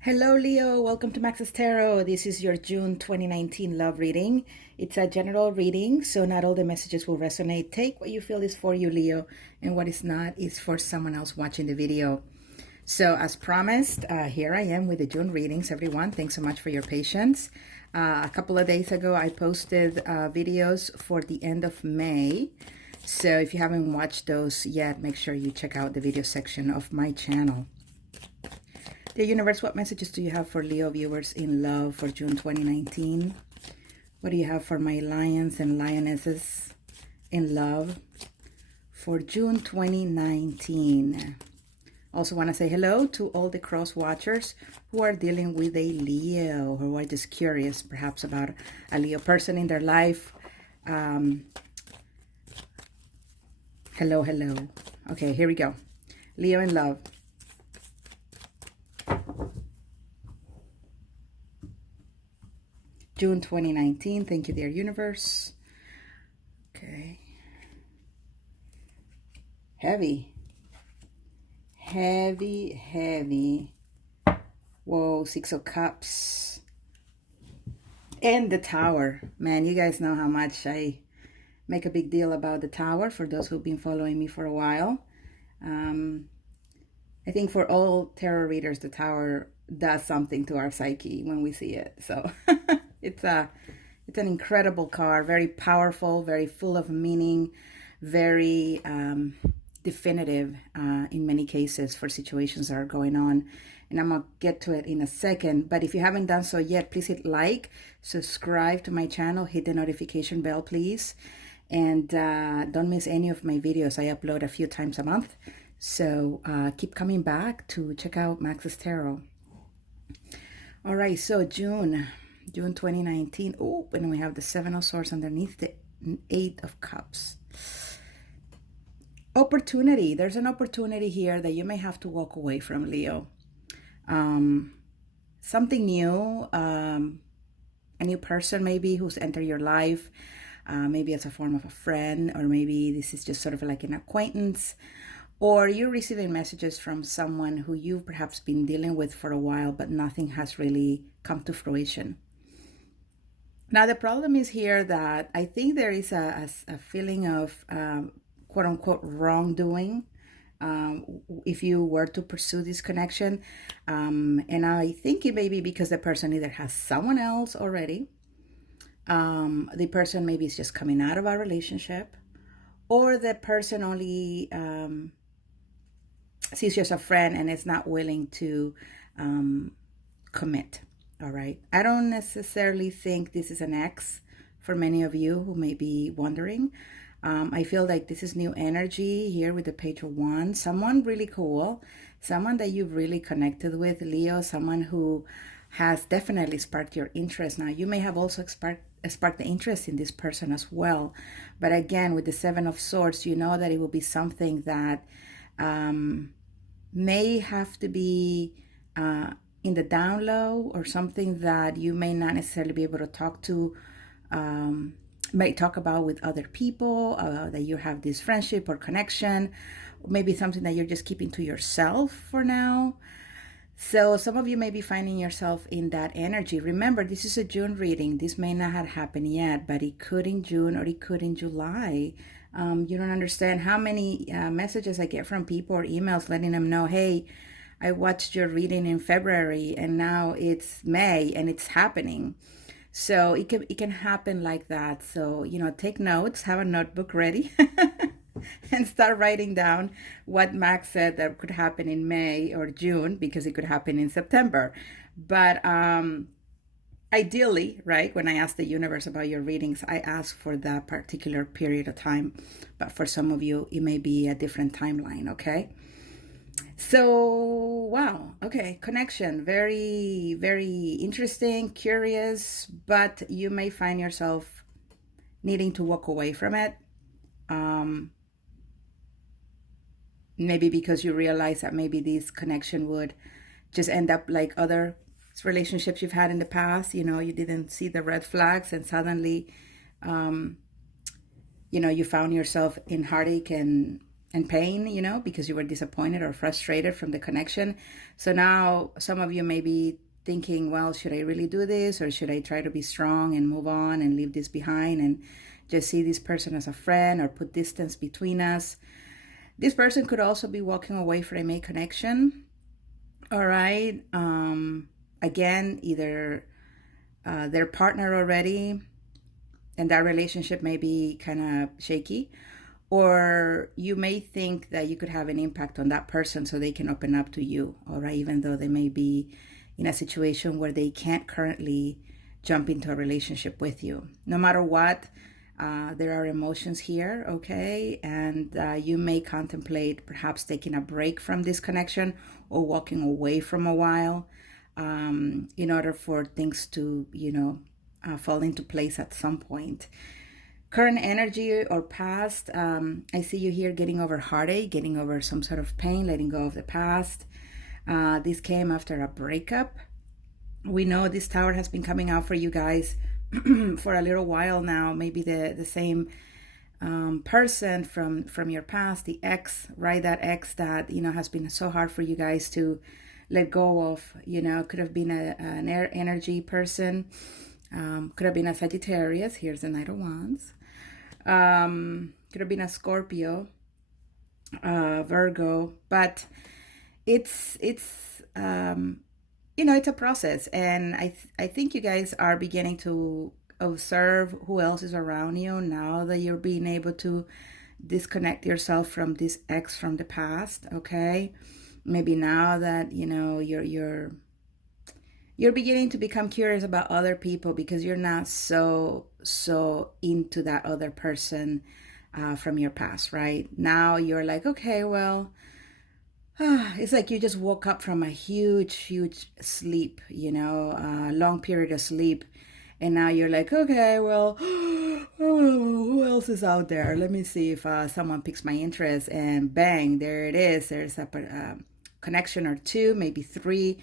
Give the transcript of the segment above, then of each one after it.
Hello, Leo. Welcome to Max's Tarot. This is your June 2019 love reading. It's a general reading, so not all the messages will resonate. Take what you feel is for you, Leo, and what is not is for someone else watching the video. So, as promised, here I am with the June readings, everyone. Thanks so much for your patience. A couple of days ago, I posted videos for the end of May. So, if you haven't watched those yet, make sure you check out the video section of my channel. Dear Universe, what messages do you have for Leo viewers in love for June 2019? What do you have for my lions and lionesses in love for June 2019? Also want to say hello to all the cross watchers who are dealing with a Leo, who are just curious perhaps about a Leo person in their life. Hello. Okay, here we go. Leo in love. June 2019. Thank you, dear universe. Okay. Heavy. Whoa, Six of Cups. And the Tower. Man, you guys know how much I make a big deal about the Tower, for those who've been following me for a while. I think for all tarot readers, the Tower does something to our psyche when we see it. So it's an incredible card, very powerful, very full of meaning, very definitive in many cases for situations that are going on. And I'm going to get to it in a second. But if you haven't done so yet, please hit like, subscribe to my channel, hit the notification bell, please. And don't miss any of my videos. I upload a few times a month. So keep coming back to check out Max's Tarot. All right, so June 2019. Oh, and we have the Seven of Swords underneath the Eight of Cups. Opportunity. There's an opportunity here that you may have to walk away from, Leo. Something new, a new person maybe who's entered your life, maybe as a form of a friend, or maybe this is just sort of like an acquaintance, or you're receiving messages from someone who you've perhaps been dealing with for a while, but nothing has really come to fruition. Now, the problem is here that I think there is a feeling of quote unquote wrongdoing if you were to pursue this connection. And I think it may be because the person either has someone else already, the person maybe is just coming out of a relationship, or the person only sees you as a friend and is not willing to commit. All right. I don't necessarily think this is an ex for many of you who may be wondering. I feel like this is new energy here with the Page of Wands. Someone really cool, someone that you've really connected with, Leo, someone who has definitely sparked your interest. Now, you may have also sparked the interest in this person as well. But again, with the Seven of Swords, you know that it will be something that may have to be in the down low, or something that you may not necessarily be able to talk to, may talk about with other people, that you have this friendship or connection, maybe something that you're just keeping to yourself for now. So some of you may be finding yourself in that energy. Remember, this is a June reading. This may not have happened yet, but it could in June, or it could in July. You don't understand how many messages I get from people or emails letting them know, hey, I watched your reading in February and now it's May and it's happening. So it can happen like that. So, take notes, have a notebook ready and start writing down what Max said that could happen in May or June, because it could happen in September. But ideally, right, when I ask the universe about your readings, I ask for that particular period of time. But for some of you, it may be a different timeline, okay? So, wow, okay, connection, very, very interesting, curious, but you may find yourself needing to walk away from it. Maybe because you realize that maybe this connection would just end up like other relationships you've had in the past. You didn't see the red flags, and suddenly, you found yourself in heartache and and pain, you know, because you were disappointed or frustrated from the connection. So now some of you may be thinking, well, should I really do this, or should I try to be strong and move on and leave this behind and just see this person as a friend or put distance between us? This person could also be walking away from a connection. All right. Again, either their partner already, and that relationship may be kind of shaky, or you may think that you could have an impact on that person so they can open up to you, all right, even though they may be in a situation where they can't currently jump into a relationship with you. No matter what, there are emotions here, okay, and you may contemplate perhaps taking a break from this connection or walking away from a while, in order for things to, fall into place at some point. Current energy or past, I see you here getting over heartache, getting over some sort of pain, letting go of the past. This came after a breakup. We know this tower has been coming out for you guys for a little while now. Maybe the same person from your past, the ex, right? That ex that, has been so hard for you guys to let go of. Could have been an air energy person. Could have been a Sagittarius. Here's the Knight of Wands. Could have been a Scorpio, Virgo, but it's it's a process, and I think you guys are beginning to observe who else is around you now that you're being able to disconnect yourself from this ex from the past. Okay, maybe now that you're beginning to become curious about other people because you're not so into that other person from your past, right? Now you're like, okay, well, it's like you just woke up from a huge sleep, long period of sleep, and now you're like, okay, well, who else is out there? Let me see if someone piques my interest, and bang, there it is. There's a connection or two, maybe three,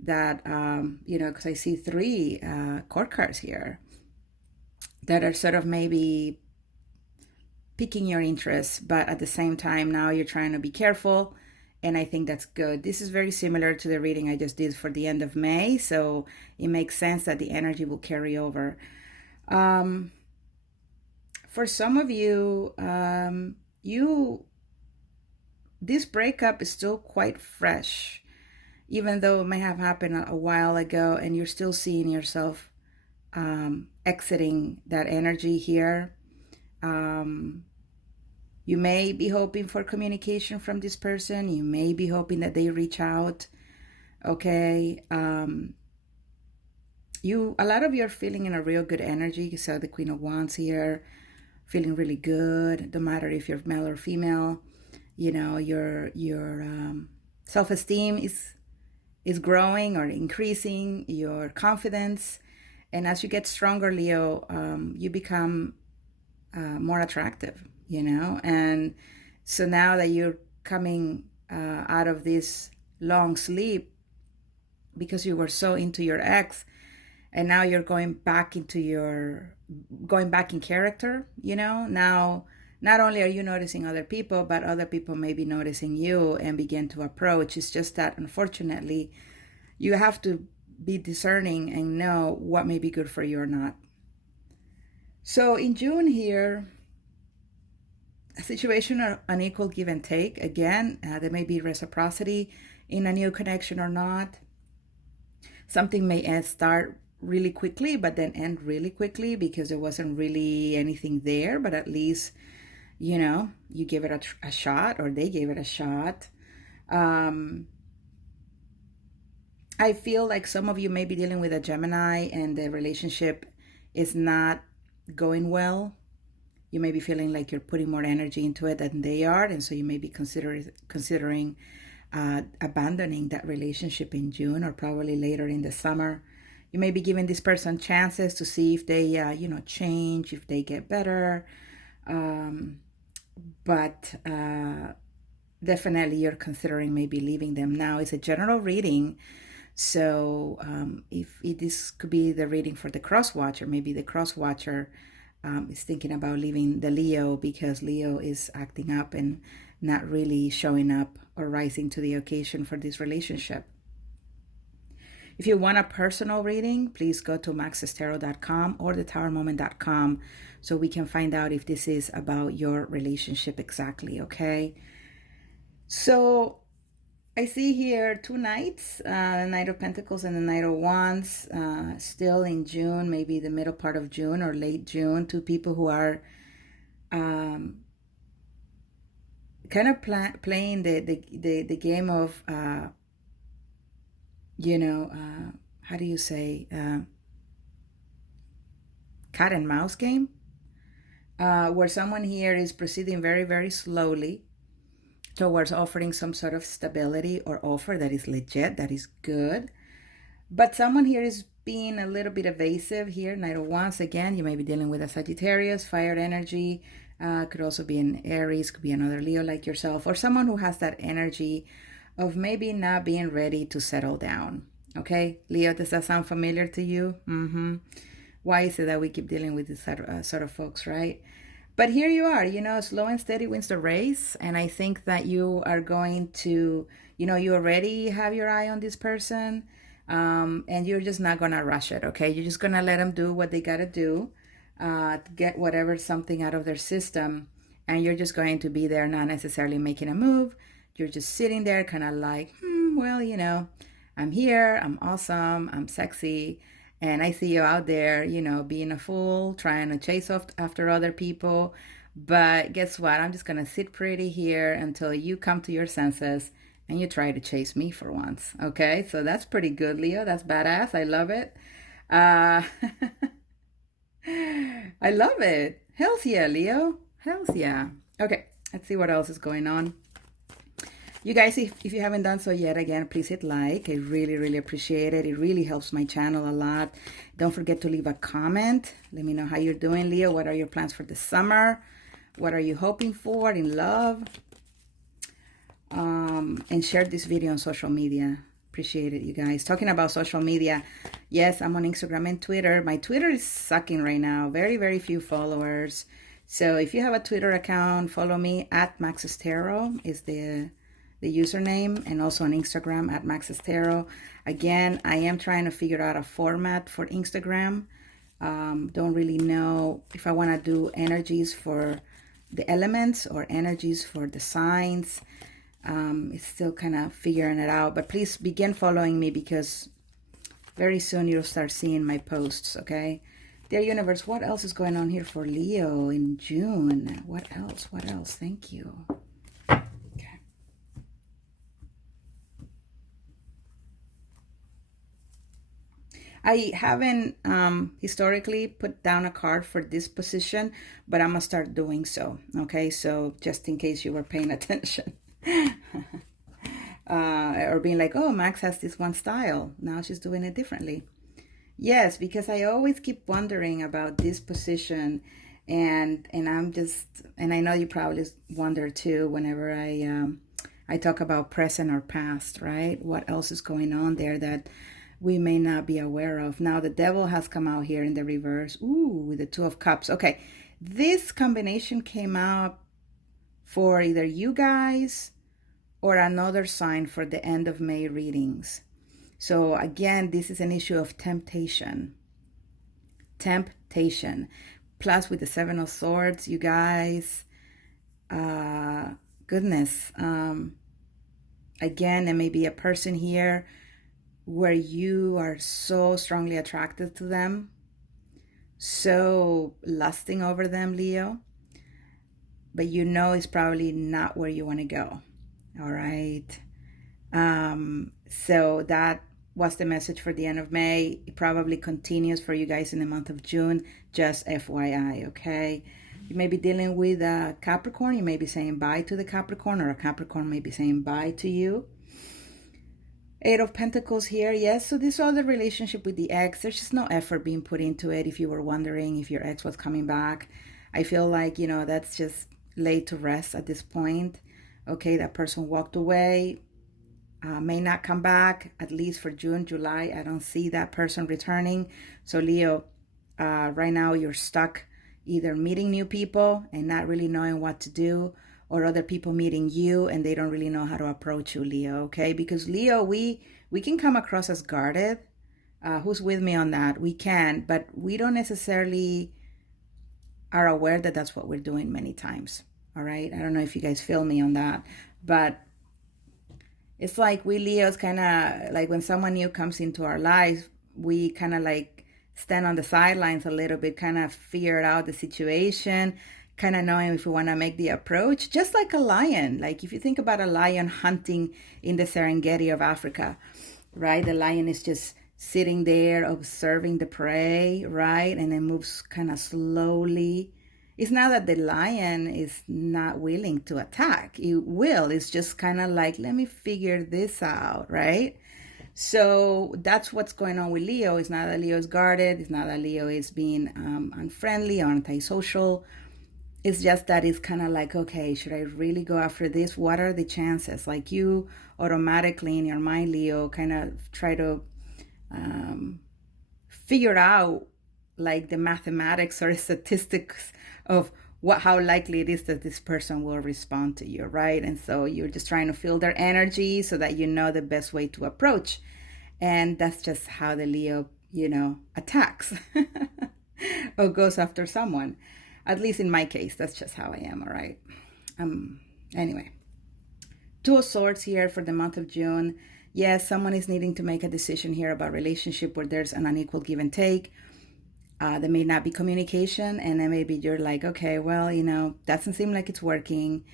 that because I see three court cards here that are sort of maybe piquing your interest, but at the same time now you're trying to be careful, and I think that's good. This is very similar to the reading I just did for the end of May, so it makes sense that the energy will carry over. For some of you, this breakup is still quite fresh, even though it may have happened a while ago, and you're still seeing yourself exiting that energy here. You may be hoping for communication from this person. You may be hoping that they reach out. Okay. A lot of you are feeling in a real good energy. You saw the Queen of Wands here, feeling really good. No matter if you're male or female, your self-esteem is growing or increasing, your confidence. And as you get stronger, Leo, you become more attractive, and so now that you're coming out of this long sleep because you were so into your ex, and now you're going back in character, now not only are you noticing other people, but other people may be noticing you and begin to approach. It's just that unfortunately you have to be discerning and know what may be good for you or not. So in June here, a situation of unequal give and take. Again, there may be reciprocity in a new connection or not. Something may start really quickly, but then end really quickly because there wasn't really anything there, but at least, you give it a shot, or they gave it a shot. I feel like some of you may be dealing with a Gemini and the relationship is not going well. You may be feeling like you're putting more energy into it than they are, and so you may be considering abandoning that relationship in June or probably later in the summer. You may be giving this person chances to see if they, change, if they get better. But definitely you're considering maybe leaving them. Now it's a general reading, so this could be the reading for the cross watcher. Maybe the cross watcher is thinking about leaving the Leo because Leo is acting up and not really showing up or rising to the occasion for this relationship. If you want a personal reading, please go to maxestarot.com or thetowermoment.com so we can find out if this is about your relationship exactly, okay? So I see here two knights, the Knight of Pentacles and the Knight of Wands, still in June, maybe the middle part of June or late June. Two people who are kind of playing the game of, how do you say, cat and mouse game, where someone here is proceeding very, very slowly towards offering some sort of stability or offer that is legit, that is good. But someone here is being a little bit evasive here. Knight of Wands, again, you may be dealing with a Sagittarius, fire energy. Could also be an Aries, could be another Leo like yourself, or someone who has that energy of maybe not being ready to settle down. Okay, Leo, does that sound familiar to you? Why is it that we keep dealing with this sort of folks, right? But here you are, slow and steady wins the race. And I think that you are going to, you already have your eye on this person. And you're just not going to rush it, okay? You're just going to let them do what they got to do, to get whatever something out of their system. And you're just going to be there, not necessarily making a move. You're just sitting there kind of like, well, I'm here, I'm awesome, I'm sexy. And I see you out there, being a fool, trying to chase off after other people. But guess what? I'm just going to sit pretty here until you come to your senses and you try to chase me for once. Okay? So that's pretty good, Leo. That's badass. I love it. I love it. Hells yeah, Leo. Hells yeah. Okay. Let's see what else is going on. You guys, if you haven't done so yet, again, please hit like. I really, really appreciate it. It really helps my channel a lot. Don't forget to leave a comment. Let me know how you're doing, Leo. What are your plans for the summer? What are you hoping for in love? And share this video on social media. Appreciate it, you guys. Talking about social media, yes, I'm on Instagram and Twitter. My Twitter is sucking right now. Very, very few followers. So if you have a Twitter account, follow me at maxestarot is the username, and also on Instagram at maxestarot. Again, I am trying to figure out a format for Instagram. Don't really know if I want to do energies for the elements or energies for the signs. It's still kind of figuring it out, but please begin following me because very soon you'll start seeing my posts, okay? Dear universe, what else is going on here for Leo in June? What else? What else? Thank you. I haven't historically put down a card for this position, but I'm going to start doing so. Okay, so just in case you were paying attention. Or being like, oh, Max has this one style. Now she's doing it differently. Yes, because I always keep wondering about this position. And I know you probably wonder too whenever I talk about present or past, right? What else is going on there that we may not be aware of. Now the devil has come out here in the reverse. Ooh, with the Two of Cups. Okay, this combination came out for either you guys or another sign for the end of May readings. So again, this is an issue of temptation. Temptation. Plus with the Seven of Swords, you guys, goodness. Again, there may be a person here where you are so strongly attracted to them, so lusting over them, Leo, but it's probably not where you want to go. All right. So that was the message for the end of May. It probably continues for you guys in the month of June, just FYI, okay? You may be dealing with a Capricorn. You may be saying bye to the Capricorn, or a Capricorn may be saying bye to you. Eight of Pentacles here, yes. So this other relationship with the ex, there's just no effort being put into it. If you were wondering if your ex was coming back, I feel like, that's just laid to rest at this point. Okay, that person walked away, may not come back, at least for June, July. I don't see that person returning. So Leo, right now you're stuck either meeting new people and not really knowing what to do, or other people meeting you and they don't really know how to approach you, Leo, okay? Because Leo, we can come across as guarded. Who's with me on that? We can, but we don't necessarily are aware that that's what we're doing many times. All right. I don't know if you guys feel me on that, but it's like we Leos kind of like when someone new comes into our lives, we kind of like stand on the sidelines a little bit, kind of figure out the situation, kind of knowing if we want to make the approach, just like a lion. Like if you think about a lion hunting in the Serengeti of Africa, right? The lion is just sitting there observing the prey, right? And then moves kind of slowly. It's not that the lion is not willing to attack. It will. It's just kind of like, let me figure this out, right? So that's what's going on with Leo. It's not that Leo is guarded. It's not that Leo is being unfriendly or antisocial. It's just that it's kind of like, okay, should I really go after this? What are the chances? Like you automatically in your mind, Leo, kind of try to figure out like the mathematics or statistics of how likely it is that this person will respond to you, right? And so you're just trying to feel their energy so that you know the best way to approach. And that's just how the Leo, attacks or goes after someone. At least in my case, that's just how I am, all right? Anyway, Two of Swords here for the month of June. Yes, someone is needing to make a decision here about relationship where there's an unequal give and take. There may not be communication, and then maybe you're like, okay, well, doesn't seem like it's working.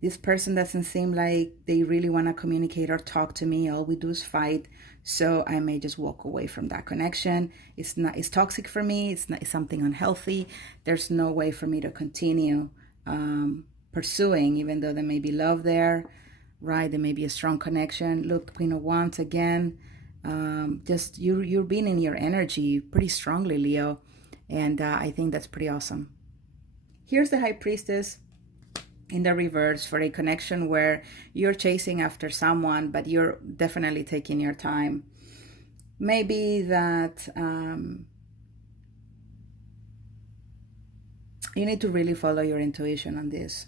This person doesn't seem like they really want to communicate or talk to me. All we do is fight. So I may just walk away from that connection. It's toxic for me. It's something unhealthy. There's no way for me to continue pursuing, even though there may be love there, right? There may be a strong connection. Look, Queen of Wands again. Just you're being in your energy pretty strongly, Leo. And I think that's pretty awesome. Here's the High Priestess in the reverse for a connection where you're chasing after someone, but you're definitely taking your time. Maybe that you need to really follow your intuition on this.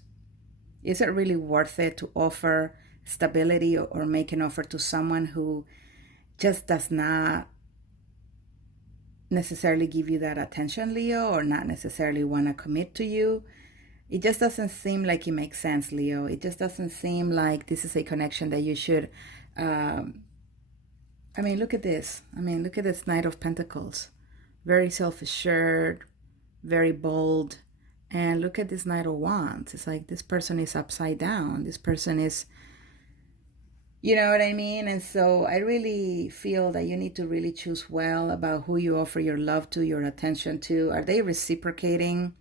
Is it really worth it to offer stability or make an offer to someone who just does not necessarily give you that attention, Leo, or not necessarily want to commit to you? It just doesn't seem like it makes sense, Leo. It just doesn't seem like this is a connection that you should. Look at this. Look at this Knight of Pentacles. Very self-assured, very bold. And look at this Knight of Wands. It's like this person is upside down. This person is, you know what I mean? And so I really feel that you need to really choose well about who you offer your love to, your attention to. Are they reciprocating?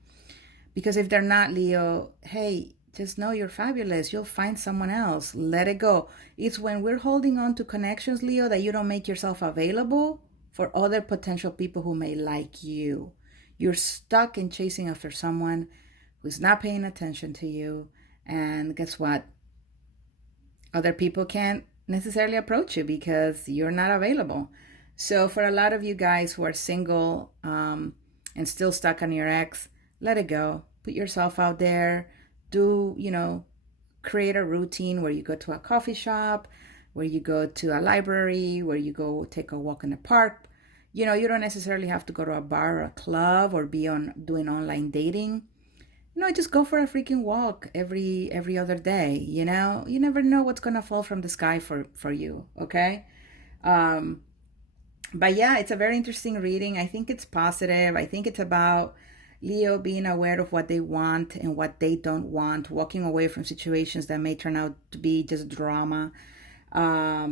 Because if they're not, Leo, hey, just know you're fabulous. You'll find someone else. Let it go. It's when we're holding on to connections, Leo, that you don't make yourself available for other potential people who may like you. You're stuck in chasing after someone who's not paying attention to you. And guess what? Other people can't necessarily approach you because you're not available. So for a lot of you guys who are single and still stuck on your ex, let it go. Put yourself out there. Create a routine where you go to a coffee shop, where you go to a library, where you go take a walk in the park. You don't necessarily have to go to a bar or a club or be doing online dating. Just go for a freaking walk every other day. You never know what's gonna fall from the sky for you. Okay. But yeah, it's a very interesting reading. I think it's positive. I think it's about Leo being aware of what they want and what they don't want, walking away from situations that may turn out to be just drama. I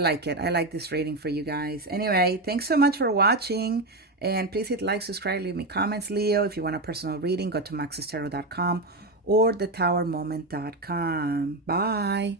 like it. I like this reading for you guys. Anyway, thanks so much for watching. And please hit like, subscribe, leave me comments, Leo. If you want a personal reading, go to maxestarot.com or thetowermoment.com. Bye.